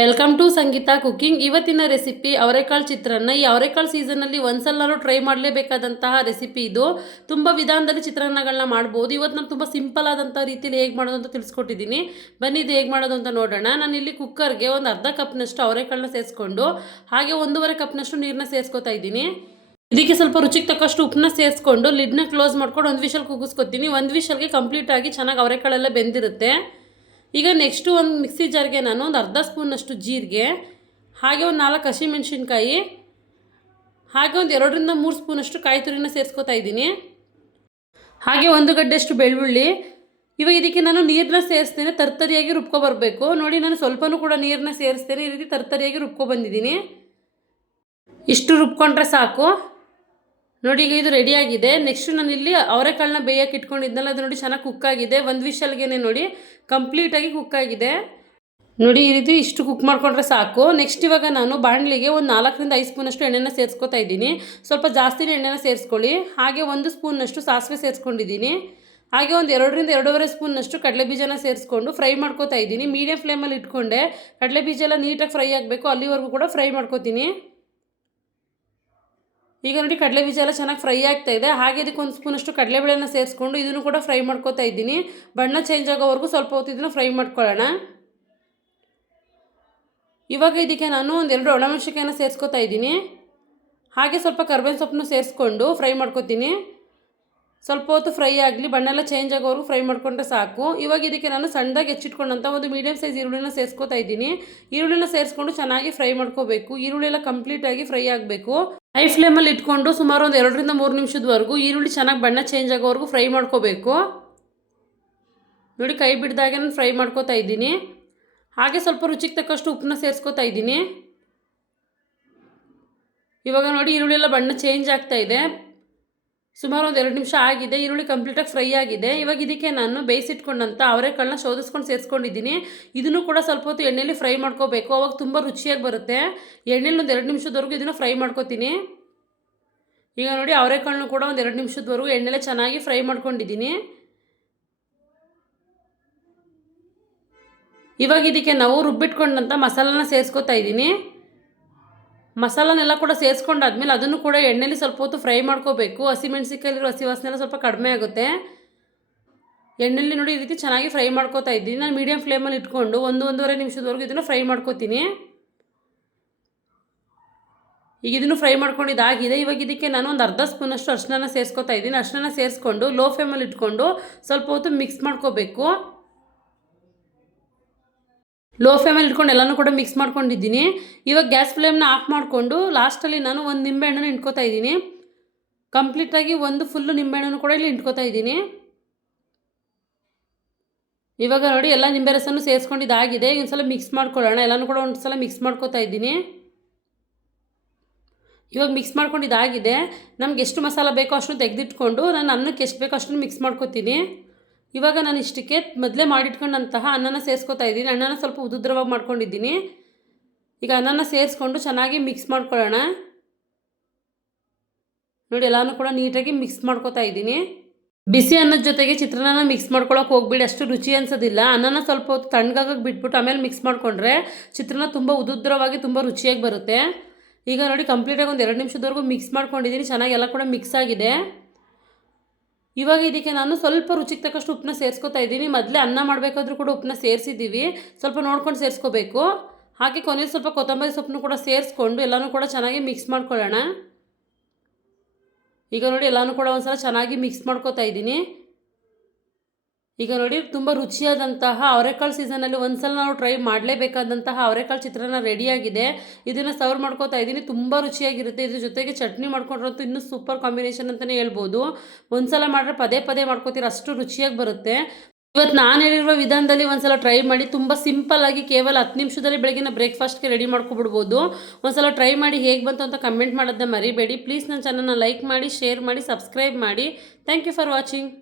Welcome to Sangeetha cooking. ಇವತ್ತಿನ recipe ಅವರೆಕಾಳು ಚಿತ್ರಾನ್ನ. ಈ ಅವರೆಕಾಳು ಸೀಸನ್ನಲ್ಲಿ ಒಂದ್ಸಲ ಟ್ರೈ ಮಾಡಲೇಬೇಕಾದಂತಹ ರೆಸಿಪಿ ಇದು. ತುಂಬ ವಿಧಾನದಲ್ಲಿ ಚಿತ್ರಾನ್ನಗಳನ್ನ ಮಾಡ್ಬೋದು. ಇವತ್ತು ನಾನು ತುಂಬ ಸಿಂಪಲ್ ಆದಂಥ ರೀತಿಯಲ್ಲಿ ಹೇಗೆ ಮಾಡೋದು ಅಂತ ತಿಳಿಸ್ಕೊಟ್ಟಿದ್ದೀನಿ. ಬನ್ನಿ ಇದು ಹೇಗೆ ಮಾಡೋದು ಅಂತ ನೋಡೋಣ. ನಾನು ಇಲ್ಲಿ ಕುಕ್ಕರ್ಗೆ ಒಂದು ಅರ್ಧ ಕಪ್ನಷ್ಟು ಅವರೆಕಾಳನ್ನ ಸೇರಿಸ್ಕೊಂಡು ಹಾಗೆ 1.5 ಕಪ್ನಷ್ಟು ನೀರನ್ನ ಸೇರಿಸ್ಕೊತಾ ಇದ್ದೀನಿ. ಇದಕ್ಕೆ ಸ್ವಲ್ಪ ರುಚಿಗೆ ತಕ್ಕಷ್ಟು ಉಪ್ಪನ್ನ ಸೇರಿಸ್ಕೊಂಡು ಲಿಡ್ನ ಕ್ಲೋಸ್ ಮಾಡ್ಕೊಂಡು ಒಂದು ವಿಷಲ್ ಕೂಗಿಸ್ಕೊತೀನಿ. ಒಂದು ವಿಷಲ್ಗೆ ಕಂಪ್ಲೀಟಾಗಿ ಚೆನ್ನಾಗಿ ಅವರೆಕಾಳೆಲ್ಲ ಬೆಂದಿರುತ್ತೆ. ಈಗ ನೆಕ್ಸ್ಟು ಒಂದು ಮಿಕ್ಸಿ ಜಾರ್ಗೆ ನಾನು ಒಂದು ಅರ್ಧ ಸ್ಪೂನಷ್ಟು ಜೀರಿಗೆ, ಹಾಗೆ ಒಂದು 4 ಹಸಿಮೆಣ್ಸಿನ್ಕಾಯಿ, ಹಾಗೆ ಒಂದು 2ರಿಂದ 3 ಸ್ಪೂನಷ್ಟು ಕಾಯಿ ತುರಿನ ಸೇರಿಸ್ಕೊತಾ ಇದ್ದೀನಿ. ಹಾಗೆ 1 ಗಡ್ಡೆಷ್ಟು ಬೆಳ್ಳುಳ್ಳಿ. ಇವಾಗ ಇದಕ್ಕೆ ನಾನು ನೀರನ್ನ ಸೇರಿಸ್ತೇನೆ, ತರ್ತರಿಯಾಗಿ ರುಬ್ಕೊಬರಬೇಕು. ನೋಡಿ, ನಾನು ಸ್ವಲ್ಪನೂ ಕೂಡ ನೀರನ್ನ ಸೇರಿಸ್ತೇನೆ. ಈ ರೀತಿ ತರ್ತರಿಯಾಗಿ ರುಬ್ಕೊಬಂದಿದ್ದೀನಿ. ಇಷ್ಟು ರುಬ್ಕೊಂಡ್ರೆ ಸಾಕು. ನೋಡಿ, ಈಗ ಇದು ರೆಡಿಯಾಗಿದೆ. ನೆಕ್ಸ್ಟ್ ನಾನು ಇಲ್ಲಿ ಅವರೆಕಾಳನ್ನ ಬೇಯಕ್ಕೆ ಇಟ್ಕೊಂಡಿದ್ನಲ್ಲ, ಅದು ನೋಡಿ ಚೆನ್ನಾಗಿ ಕುಕ್ಕಾಗಿದೆ. ಒಂದು ವಿಷಲ್ಗೆ ನೋಡಿ ಕಂಪ್ಲೀಟಾಗಿ ಕುಕ್ಕಾಗಿದೆ. ನೋಡಿ, ಈ ರೀತಿ ಇಷ್ಟು ಕುಕ್ ಮಾಡ್ಕೊಂಡ್ರೆ ಸಾಕು. ನೆಕ್ಸ್ಟ್ ಇವಾಗ ನಾನು ಬಾಣಲಿಗೆ ಒಂದು 4ರಿಂದ 5 ಸ್ಪೂನಷ್ಟು ಎಣ್ಣೆನ ಸೇರಿಸ್ಕೊತಾ ಇದ್ದೀನಿ. ಸ್ವಲ್ಪ ಜಾಸ್ತಿನೇ ಎಣ್ಣೆನ ಸೇರಿಸ್ಕೊಳ್ಳಿ. ಹಾಗೆ 1 ಸ್ಪೂನಷ್ಟು ಸಾಸಿವೆ ಸೇರಿಸ್ಕೊಂಡಿದ್ದೀನಿ. ಹಾಗೆ ಒಂದು 2ರಿಂದ 2.5 ಸ್ಪೂನಷ್ಟು ಕಡಲೆಬೀಜನ ಸೇರಿಸ್ಕೊಂಡು ಫ್ರೈ ಮಾಡ್ಕೋತಾ ಇದ್ದೀನಿ. ಮೀಡಿಯಂ ಫ್ಲೇಮಲ್ಲಿ ಇಟ್ಕೊಂಡೆ ಕಡಲೆಬೀಜ ಎಲ್ಲ ನೀಟಾಗಿ ಫ್ರೈ ಆಗಬೇಕು, ಅಲ್ಲಿವರೆಗೂ ಕೂಡ ಫ್ರೈ ಮಾಡ್ಕೋತೀನಿ. ಈಗ ನೋಡಿ, ಕಡಲೆಬೀಜ ಎಲ್ಲ ಚೆನ್ನಾಗಿ ಫ್ರೈ ಆಗ್ತಾ ಇದೆ. ಹಾಗೆ ಇದಕ್ಕೆ 1 ಸ್ಪೂನಷ್ಟು ಕಡಲೆಬೇಳೆನ ಸೇರಿಸ್ಕೊಂಡು ಇದನ್ನು ಕೂಡ ಫ್ರೈ ಮಾಡ್ಕೋತಾ ಇದ್ದೀನಿ. ಬಣ್ಣ ಚೇಂಜ್ ಆಗೋವರೆಗೂ ಸ್ವಲ್ಪ ಹೊತ್ತು ಇದನ್ನು ಫ್ರೈ ಮಾಡ್ಕೊಳ್ಳೋಣ. ಇವಾಗ ಇದಕ್ಕೆ ನಾನು ಒಂದು 2 ಒಣಮೆಣಸಿನಕಾಯಿನ ಸೇರಿಸ್ಕೊತಾ ಇದ್ದೀನಿ. ಹಾಗೆ ಸ್ವಲ್ಪ ಕರ್ಬೇವಿನ ಸೊಪ್ಪನ್ನು ಸೇರಿಸ್ಕೊಂಡು ಫ್ರೈ ಮಾಡ್ಕೋತೀನಿ. ಸ್ವಲ್ಪ ಹೊತ್ತು ಫ್ರೈ ಆಗಲಿ, ಬಣ್ಣ ಎಲ್ಲ ಚೇಂಜ್ ಆಗೋವರೆಗೂ ಫ್ರೈ ಮಾಡ್ಕೊಂಡ್ರೆ ಸಾಕು. ಇವಾಗ ಇದಕ್ಕೆ ನಾನು ಸಣ್ಣದಾಗಿ ಹೆಚ್ಚಿಟ್ಕೊಂಡಂಥ ಒಂದು ಮೀಡಿಯಂ ಸೈಜ್ ಈರುಳ್ಳಿನ ಸೇರಿಸ್ಕೊತಾ ಇದ್ದೀನಿ. ಈರುಳ್ಳಿನ ಸೇರಿಸ್ಕೊಂಡು ಚೆನ್ನಾಗಿ ಫ್ರೈ ಮಾಡ್ಕೋಬೇಕು. ಈರುಳ್ಳಿ ಎಲ್ಲ ಕಂಪ್ಲೀಟಾಗಿ ಫ್ರೈ ಆಗಬೇಕು. ಹೈ ಫ್ಲೇಮಲ್ಲಿ ಇಟ್ಕೊಂಡು ಸುಮಾರು ಒಂದು 2ರಿಂದ 3 ನಿಮಿಷದವರೆಗೂ ಈರುಳ್ಳಿ ಚೆನ್ನಾಗಿ ಬಣ್ಣ ಚೇಂಜ್ ಆಗೋವರೆಗೂ ಫ್ರೈ ಮಾಡ್ಕೋಬೇಕು. ನೋಡಿ, ಕೈ ಬಿಡ್ದಾಗೆ ನಾನು ಫ್ರೈ ಮಾಡ್ಕೋತಾ ಇದ್ದೀನಿ. ಹಾಗೆ ಸ್ವಲ್ಪ ರುಚಿಗೆ ತಕ್ಕಷ್ಟು ಉಪ್ಪನ್ನ ಸೇರಿಸ್ಕೊತಾ ಇದ್ದೀನಿ. ಇವಾಗ ನೋಡಿ, ಈರುಳ್ಳಿ ಎಲ್ಲ ಬಣ್ಣ ಚೇಂಜ್ ಆಗ್ತಾ ಇದೆ. ಸುಮಾರು ಒಂದು 2 ನಿಮಿಷ ಆಗಿದೆ. ಈರುಳ್ಳಿ ಕಂಪ್ಲೀಟಾಗಿ ಫ್ರೈ ಆಗಿದೆ. ಇವಾಗ ಇದಕ್ಕೆ ನಾನು ಬೇಯಿಸಿಟ್ಕೊಂಡಂಥ ಅವರೆಕಾಳನ್ನ ಶೋಧಿಸ್ಕೊಂಡು ಸೇರಿಸ್ಕೊಂಡಿದ್ದೀನಿ. ಇದನ್ನು ಕೂಡ ಸ್ವಲ್ಪ ಹೊತ್ತು ಎಣ್ಣೆಯಲ್ಲಿ ಫ್ರೈ ಮಾಡ್ಕೋಬೇಕು, ಅವಾಗ ತುಂಬ ರುಚಿಯಾಗಿ ಬರುತ್ತೆ. ಎಣ್ಣೆಲಿ ಒಂದು 2 ನಿಮಿಷದವರೆಗೂ ಇದನ್ನು ಫ್ರೈ ಮಾಡ್ಕೋತೀನಿ. ಈಗ ನೋಡಿ, ಅವರೆಕಾಳನ್ನು ಕೂಡ ಒಂದು 2 ನಿಮಿಷದವರೆಗೂ ಎಣ್ಣೆಲೆ ಚೆನ್ನಾಗಿ ಫ್ರೈ ಮಾಡ್ಕೊಂಡಿದ್ದೀನಿ. ಇವಾಗ ಇದಕ್ಕೆ ನಾವು ರುಬ್ಬಿಟ್ಕೊಂಡಂಥ ಮಸಾಲನ ಸೇರಿಸ್ಕೊತಾ ಇದ್ದೀನಿ. ಮಸಾಲನೆಲ್ಲ ಕೂಡ ಸೇರಿಸ್ಕೊಂಡಾದ್ಮೇಲೆ ಅದನ್ನು ಕೂಡ ಎಣ್ಣೆಲಿ ಸ್ವಲ್ಪ ಹೊತ್ತು ಫ್ರೈ ಮಾಡ್ಕೋಬೇಕು. ಹಸಿಮೆಣ್ಸಿಕಾಯಿಲಿರೋ ಹಸಿ ವಾಸನೆ ಎಲ್ಲ ಸ್ವಲ್ಪ ಕಡಿಮೆ ಆಗುತ್ತೆ. ಎಣ್ಣೆಲಿ ನೋಡಿ ಈ ರೀತಿ ಚೆನ್ನಾಗಿ ಫ್ರೈ ಮಾಡ್ಕೋತಾ ಇದ್ದೀನಿ. ನಾನು ಮೀಡಿಯಂ ಫ್ಲೇಮಲ್ಲಿ ಇಟ್ಕೊಂಡು 1-1.5 ನಿಮಿಷದವರೆಗೂ ಇದನ್ನು ಫ್ರೈ ಮಾಡ್ಕೋತೀನಿ. ಈಗ ಇದನ್ನು ಫ್ರೈ ಮಾಡ್ಕೊಂಡಿದ್ದಾಗಿದೆ. ಇವಾಗ ಇದಕ್ಕೆ ನಾನು ಒಂದು ಅರ್ಧ ಸ್ಪೂನಷ್ಟು ಅರಿಶಿನ ಸೇರಿಸ್ಕೊತಾ ಇದ್ದೀನಿ. ಅರಿಶಿನ ಸೇರಿಸ್ಕೊಂಡು ಲೋ ಫ್ಲೇಮಲ್ಲಿ ಇಟ್ಕೊಂಡು ಸ್ವಲ್ಪ ಹೊತ್ತು ಮಿಕ್ಸ್ ಮಾಡ್ಕೋಬೇಕು. ಲೋ ಫ್ಲೇಮಲ್ಲಿ ಇಟ್ಕೊಂಡು ಎಲ್ಲನೂ ಕೂಡ ಮಿಕ್ಸ್ ಮಾಡ್ಕೊಂಡಿದ್ದೀನಿ. ಇವಾಗ ಗ್ಯಾಸ್ ಫ್ಲೇಮ್ನ ಆಫ್ ಮಾಡಿಕೊಂಡು ಲಾಸ್ಟಲ್ಲಿ ನಾನು ಒಂದು ನಿಂಬೆಹಣ್ಣನ್ನು ಇಟ್ಕೋತಾ ಇದ್ದೀನಿ. ಕಂಪ್ಲೀಟಾಗಿ ಒಂದು ಫುಲ್ಲು ನಿಂಬೆಹಣ್ಣನ್ನು ಕೂಡ ಇಲ್ಲಿ ಇಟ್ಕೋತಾ ಇದ್ದೀನಿ. ಇವಾಗ ನೋಡಿ, ಎಲ್ಲ ನಿಂಬೆ ರಸನೂ ಸೇರಿಸ್ಕೊಂಡಿದ್ದಾಗಿದೆ. ಒಂದು ಸಲ ಮಿಕ್ಸ್ ಮಾಡ್ಕೊಳ್ಳೋಣ. ಎಲ್ಲನೂ ಕೂಡ ಒಂದು ಸಲ ಮಿಕ್ಸ್ ಮಾಡ್ಕೋತಾ ಇದ್ದೀನಿ. ಇವಾಗ ಮಿಕ್ಸ್ ಮಾಡ್ಕೊಂಡಿದ್ದಾಗಿದೆ. ನಮ್ಗೆ ಎಷ್ಟು ಮಸಾಲ ಬೇಕೋ ಅಷ್ಟು ತೆಗೆದಿಟ್ಕೊಂಡು ನಾನು ಅನ್ನಕ್ಕೆ ಎಷ್ಟು ಬೇಕೋ ಅಷ್ಟನ್ನು ಮಿಕ್ಸ್ ಮಾಡ್ಕೋತೀನಿ. ಇವಾಗ ನಾನು ಇಷ್ಟಕ್ಕೆ ಮೊದಲೇ ಮಾಡಿಟ್ಕೊಂಡಂತಹ ಅನ್ನನ ಸೇರಿಸ್ಕೊತಾ ಇದ್ದೀನಿ. ಅನ್ನನ ಸ್ವಲ್ಪ ಉದುದ್ರವಾಗಿ ಮಾಡ್ಕೊಂಡಿದ್ದೀನಿ. ಈಗ ಅನ್ನನ ಸೇರಿಸ್ಕೊಂಡು ಚೆನ್ನಾಗಿ ಮಿಕ್ಸ್ ಮಾಡ್ಕೊಳ್ಳೋಣ. ನೋಡಿ, ಎಲ್ಲನೂ ಕೂಡ ನೀಟಾಗಿ ಮಿಕ್ಸ್ ಮಾಡ್ಕೋತಾ ಇದ್ದೀನಿ. ಬಿಸಿ ಅನ್ನದ ಜೊತೆಗೆ ಚಿತ್ರಾನ್ನ ಮಿಕ್ಸ್ ಮಾಡ್ಕೊಳ್ಳೋಕೆ ಹೋಗ್ಬಿಡಿ, ಅಷ್ಟು ರುಚಿ ಅನ್ಸೋದಿಲ್ಲ. ಅನ್ನನ ಸ್ವಲ್ಪ ಹೊತ್ತು ತಣ್ಣಗಾಗಕ್ಕೆ ಬಿಟ್ಬಿಟ್ಟು ಆಮೇಲೆ ಮಿಕ್ಸ್ ಮಾಡಿಕೊಂಡ್ರೆ ಚಿತ್ರಾನ್ನ ತುಂಬ ಉದುದ್ರವಾಗಿ ತುಂಬ ರುಚಿಯಾಗಿ ಬರುತ್ತೆ. ಈಗ ನೋಡಿ, ಕಂಪ್ಲೀಟಾಗಿ ಒಂದು 2 ನಿಮಿಷದವರೆಗೂ ಮಿಕ್ಸ್ ಮಾಡ್ಕೊಂಡಿದ್ದೀನಿ. ಚೆನ್ನಾಗಿ ಎಲ್ಲ ಕೂಡ ಮಿಕ್ಸ್ ಆಗಿದೆ. ಇವಾಗ ಇದಕ್ಕೆ ನಾನು ಸ್ವಲ್ಪ ರುಚಿಗೆ ತಕ್ಕಷ್ಟು ಉಪ್ಪನ್ನ ಸೇರಿಸ್ಕೊತಾ ಇದ್ದೀನಿ. ಮೊದಲೇ ಅನ್ನ ಮಾಡಬೇಕಾದ್ರೂ ಕೂಡ ಉಪ್ಪನ್ನ ಸೇರಿಸಿದ್ದೀವಿ, ಸ್ವಲ್ಪ ನೋಡ್ಕೊಂಡು ಸೇರಿಸ್ಕೋಬೇಕು. ಹಾಗೆ ಕೊನೆಯಲ್ಲಿ ಸ್ವಲ್ಪ ಕೊತ್ತಂಬರಿ ಸೊಪ್ಪನ್ನು ಕೂಡ ಸೇರಿಸ್ಕೊಂಡು ಎಲ್ಲನೂ ಕೂಡ ಚೆನ್ನಾಗಿ ಮಿಕ್ಸ್ ಮಾಡ್ಕೊಳ್ಳೋಣ. ಈಗ ನೋಡಿ, ಎಲ್ಲನೂ ಕೂಡ ಒಂದು ಸಲ ಚೆನ್ನಾಗಿ ಮಿಕ್ಸ್ ಮಾಡ್ಕೋತಾ ಇದ್ದೀನಿ. ಈಗ ನೋಡಿ, ತುಂಬ ರುಚಿಯಾದಂತಹ ಅವರೆಕಾಳು ಸೀಸನಲ್ಲಿ ಒಂದ್ಸಲ ನಾವು ಟ್ರೈ ಮಾಡಲೇಬೇಕಾದಂತಹ ಅವರೆಕಾಳು ಚಿತ್ರಾನ್ನ ರೆಡಿಯಾಗಿದೆ. ಇದನ್ನು ಸರ್ವ್ ಮಾಡ್ಕೋತಾ ಇದ್ದೀನಿ. ತುಂಬ ರುಚಿಯಾಗಿರುತ್ತೆ. ಇದ್ರ ಜೊತೆಗೆ ಚಟ್ನಿ ಮಾಡ್ಕೊಂಡ್ರಂತೂ ಇನ್ನೂ ಸೂಪರ್ ಕಾಂಬಿನೇಷನ್ ಅಂತಲೇ ಹೇಳ್ಬೋದು. ಒಂದ್ಸಲ ಮಾಡಿದ್ರೆ ಪದೇ ಪದೇ ಮಾಡ್ಕೋತೀರ, ಅಷ್ಟು ರುಚಿಯಾಗಿ ಬರುತ್ತೆ. ಇವತ್ತು ನಾನು ಹೇಳಿರುವ ವಿಧಾನದಲ್ಲಿ ಒಂದ್ಸಲ ಟ್ರೈ ಮಾಡಿ. ತುಂಬ ಸಿಂಪಲ್ಲಾಗಿ ಕೇವಲ 10 ನಿಮಿಷದಲ್ಲಿ ಬೆಳಗಿನ ಬ್ರೇಕ್ಫಾಸ್ಟ್ಗೆ ರೆಡಿ ಮಾಡ್ಕೊಬಿಡ್ಬೋದು. ಒಂದ್ಸಲ ಟ್ರೈ ಮಾಡಿ ಹೇಗೆ ಬಂತು ಅಂತ ಕಮೆಂಟ್ ಮಾಡೋದನ್ನ ಮರಿಬೇಡಿ. ಪ್ಲೀಸ್ ನನ್ನ ಚಾನಲ್ನ ಲೈಕ್ ಮಾಡಿ, ಶೇರ್ ಮಾಡಿ, ಸಬ್ಸ್ಕ್ರೈಬ್ ಮಾಡಿ. Thank you for watching.